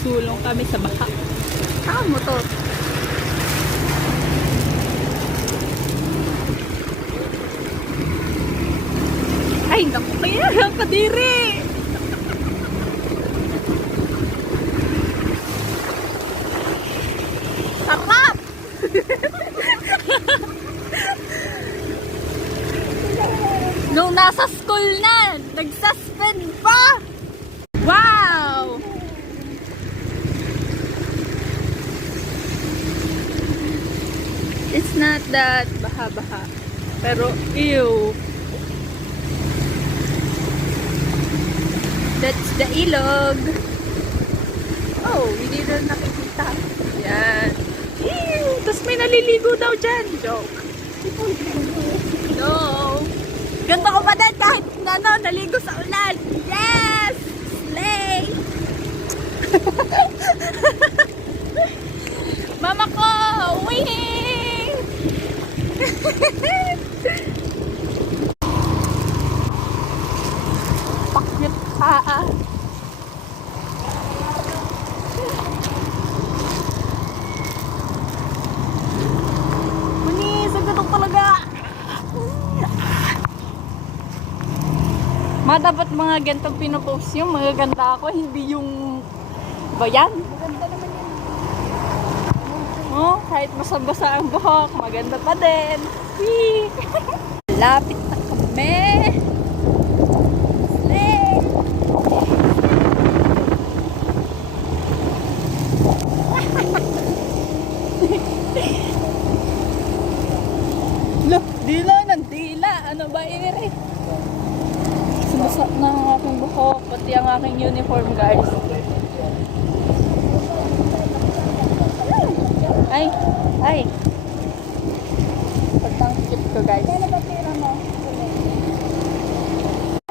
Nagsusulong kami sa baha. Saan mo to? Ay, naku, kaya kadiri! Sarap! Nung nasa school na, nagsuspend pa! Wow! It's not that baha-baha. Pero, ew. That's the ilog. Oh, hindi na nakikita. Yan. Ew! Tapos may naliligo daw dyan. Joke. No. Ganda ko pa din kahit ano, naligo sa ulan. Yes! Slay! Pakyut ka ah. Mani, sagot talaga. Ma, dapat mga gantong pinopost yung mga ganda ako, hindi yung bayan. Maganda naman. Oh, kahit basa-basa ang buhok, maganda pa din. Whee! Lapit na kami. Look, dila ng dila. Ano ba iri? Sumusok na ang aking buhok, pati ang aking uniform, guys. Ay, ay. Pagtangkip ko, guys. Ba tira mo?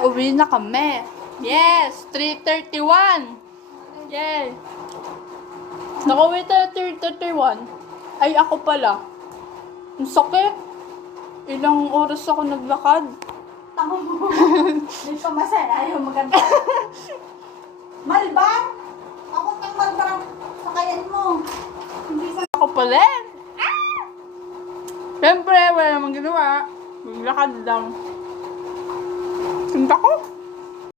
Uwi na kami. Yes! 3.31! Yes! Nakauwi tayo 3.31. Ay, ako pala. Ang sakit. Ilang oras ako naglakad. Tama mo. Dito masaya, ayaw maganda. Malbang! Ako tang malbang sakayan mo. Hindi Ah! Siyempre, wala namang ginawa. Maglakad lang. Sinta ko.